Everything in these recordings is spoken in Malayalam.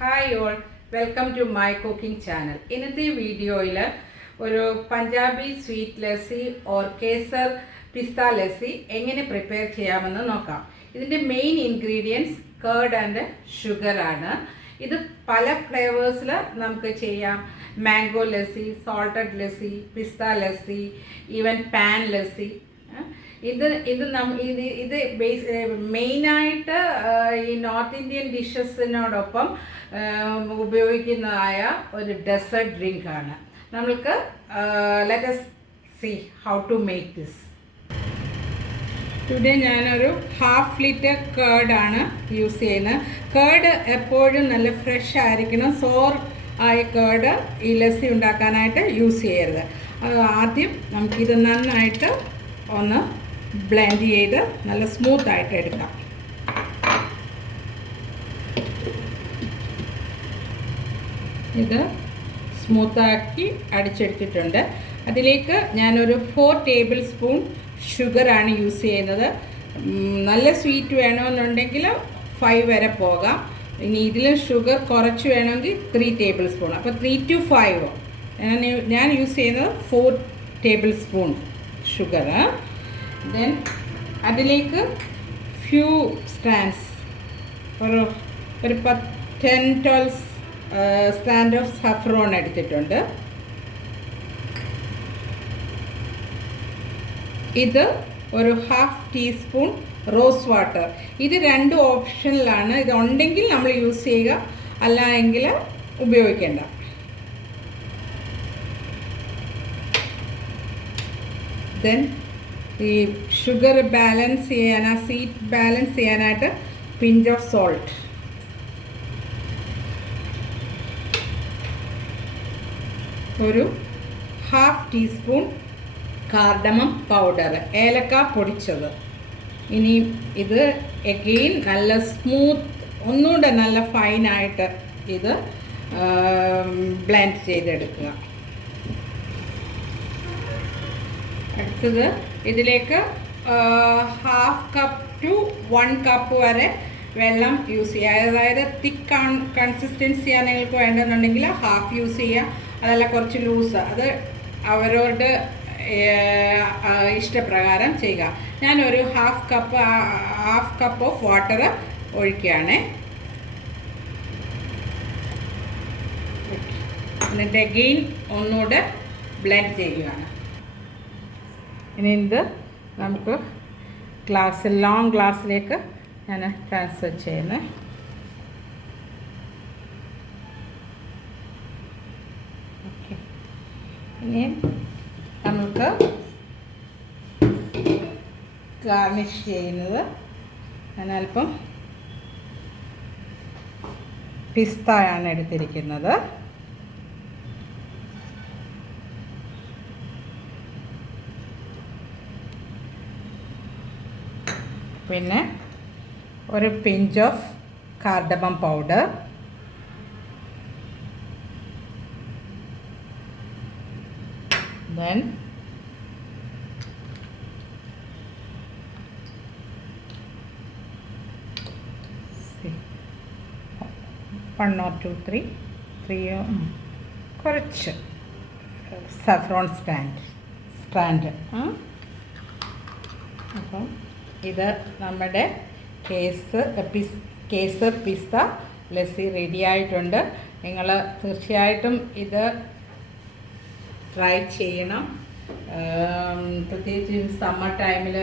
Hi all, welcome to my cooking channel. ഇന്നത്തെ വീഡിയോയിൽ ഒരു പഞ്ചാബി സ്വീറ്റ് ലസ്സി ഓർ കേസർ പിസ്ത ലസ്സി എങ്ങനെ പ്രിപ്പയർ ചെയ്യാമെന്ന് നോക്കാം. ഇതിൻ്റെ മെയിൻ ഇൻഗ്രീഡിയൻസ് കേർഡ് ആൻഡ് ഷുഗറാണ്. ഇത് പല ഫ്ലേവേഴ്സിൽ നമുക്ക് ചെയ്യാം. Mango lassi, salted lassi, pista lassi, even paan lassi. ഇത് മെയിനായിട്ട് ഈ നോർത്ത് ഇന്ത്യൻ ഡിഷസിനോടൊപ്പം ഉപയോഗിക്കുന്നതായ ഒരു ഡെസേർട്ട് ഡ്രിങ്കാണ്. നമ്മൾക്ക് let us see how to make this. ഇവിടെ ഞാനൊരു 1/2 ലിറ്റർ കേർഡാണ് യൂസ് ചെയ്യുന്നത്. കേർഡ് എപ്പോഴും നല്ല ഫ്രഷ് ആയിരിക്കണം. സോർ ആയ കേർഡ് ഈ ലസ്സി ഉണ്ടാക്കാനായിട്ട് യൂസ് ചെയ്യരുത്. ആദ്യം നമുക്കിത് നന്നായിട്ട് ഒന്ന് ബ്ലെൻഡ് ചെയ്ത് നല്ല സ്മൂത്തായിട്ട് എടുക്കാം. ഇത് സ്മൂത്താക്കി അടിച്ചെടുത്തിട്ടുണ്ട്. അതിലേക്ക് ഞാനൊരു 4 ടേബിൾ സ്പൂൺ ഷുഗറാണ് യൂസ് ചെയ്യുന്നത്. നല്ല സ്വീറ്റ് വേണമെന്നുണ്ടെങ്കിൽ 5 വരെ പോകാം. ഇനി ഇതിൽ ഷുഗർ കുറച്ച് വേണമെങ്കിൽ 3 ടേബിൾ സ്പൂൺ. അപ്പോൾ 3 to 5 ഞാൻ യൂസ് ചെയ്യുന്നത് 4 ടേബിൾ സ്പൂൺ ഷുഗർ. ദെൻ അതിലേക്ക് ഫ്യൂ സ്റ്റാൻഡ്സ് ഒരു 10-12 സ്റ്റാൻഡ് ഓഫ് സഫ്രോൺ എടുത്തിട്ടുണ്ട്. ഇത് ഒരു 1/2 ടീസ്പൂൺ റോസ് വാട്ടർ. ഇത് 2 ഓപ്ഷനിലാണ്. ഇത് ഉണ്ടെങ്കിൽ നമ്മൾ യൂസ് ചെയ്യുക, അല്ല എങ്കിൽ ഉപയോഗിക്കേണ്ട. ദെൻ ഈ ഷുഗർ ബാലൻസ് ചെയ്യാനാണ്, സ്വീറ്റ് ബാലൻസ് ചെയ്യാനായിട്ട് പിഞ്ച് ഓഫ് സോൾട്ട്. ഒരു 1/2 ടീസ്പൂൺ കാർഡമം പൗഡർ, ഏലക്ക പൊടിച്ചത്. ഇനി ഇത് എഗെയിൻ നല്ല സ്മൂത്ത്, ഒന്നുകൂടെ നല്ല ഫൈനായിട്ട് ഇത് ബ്ലെൻഡ് ചെയ്തെടുക്കുക. അടുത്തത് ഇതിലേക്ക് 1/2 കപ്പ് ടു 1 കപ്പ് വരെ വെള്ളം യൂസ് ചെയ്യുക. അതായത് തിക്ക് കൺസിസ്റ്റൻസിയാണ് നിങ്ങൾക്ക് വേണ്ടതെന്നുണ്ടെങ്കിൽ 1/2 യൂസ് ചെയ്യുക, അതല്ല കുറച്ച് ലൂസ്, അത് അവരവരുടെ ഇഷ്ടപ്രകാരം ചെയ്യുക. ഞാനൊരു 1/2 കപ്പ് ഓഫ് വാട്ടർ ഒഴിക്കുകയാണ്. എന്നിട്ട് അഗെയിൻ ഒന്നുകൂടെ ബ്ലെൻഡ് ചെയ്യുകയാണ്. ഇനി ഇത് നമുക്ക് ലോങ് ഗ്ലാസ്സിലേക്ക് ഞാൻ ട്രാൻസ്ഫർ ചെയ്യുന്നത്. ഓക്കെ, ഇനി നമുക്ക് ഗാർണിഷ് ചെയ്യുന്നത് ഞാൻ അല്പം പിസ്തയാണ് എടുത്തിരിക്കുന്നത്. പിന്നെ ഒരു pinch of cardamom powder, then 1 or 2 3 കുറച്ച് സഫ്രോൺ സ്റ്റാൻഡ്. അപ്പം ഇത് നമ്മുടെ കേസർ പിസ്ത ലസ്സി റെഡി ആയിട്ടുണ്ട്. നിങ്ങൾ തീർച്ചയായിട്ടും ഇത് ട്രൈ ചെയ്യണം. പ്രത്യേകിച്ച് സമ്മർ ടൈമിൽ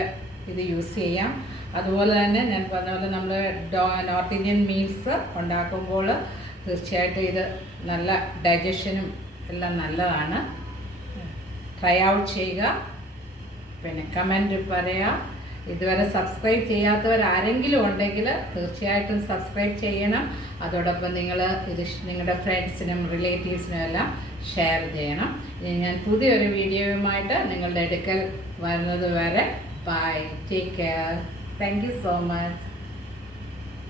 ഇത് യൂസ് ചെയ്യാം. അതുപോലെ തന്നെ ഞാൻ പറഞ്ഞ പോലെ നമ്മൾ നോർത്ത് ഇന്ത്യൻ മീൽസ് ഉണ്ടാക്കുമ്പോൾ തീർച്ചയായിട്ടും ഇത് നല്ല ഡൈജഷനും എല്ലാം നല്ലതാണ്. ട്രൈ ഔട്ട് ചെയ്യുക, പിന്നെ കമൻറ്റ് പറയുക. ഇതുവരെ സബ്സ്ക്രൈബ് ചെയ്യാത്തവർ ആരെങ്കിലും ഉണ്ടെങ്കിൽ തീർച്ചയായിട്ടും സബ്സ്ക്രൈബ് ചെയ്യണം. അതോടൊപ്പം നിങ്ങൾ ഇത് നിങ്ങളുടെ ഫ്രണ്ട്സിനും റിലേറ്റീവ്സിനും എല്ലാം ഷെയർ ചെയ്യണം. ഇനി ഞാൻ പുതിയൊരു വീഡിയോയുമായിട്ട് നിങ്ങളുടെ അടുക്കൽ വരുന്നത് വരെ bye, take care, thank you so much.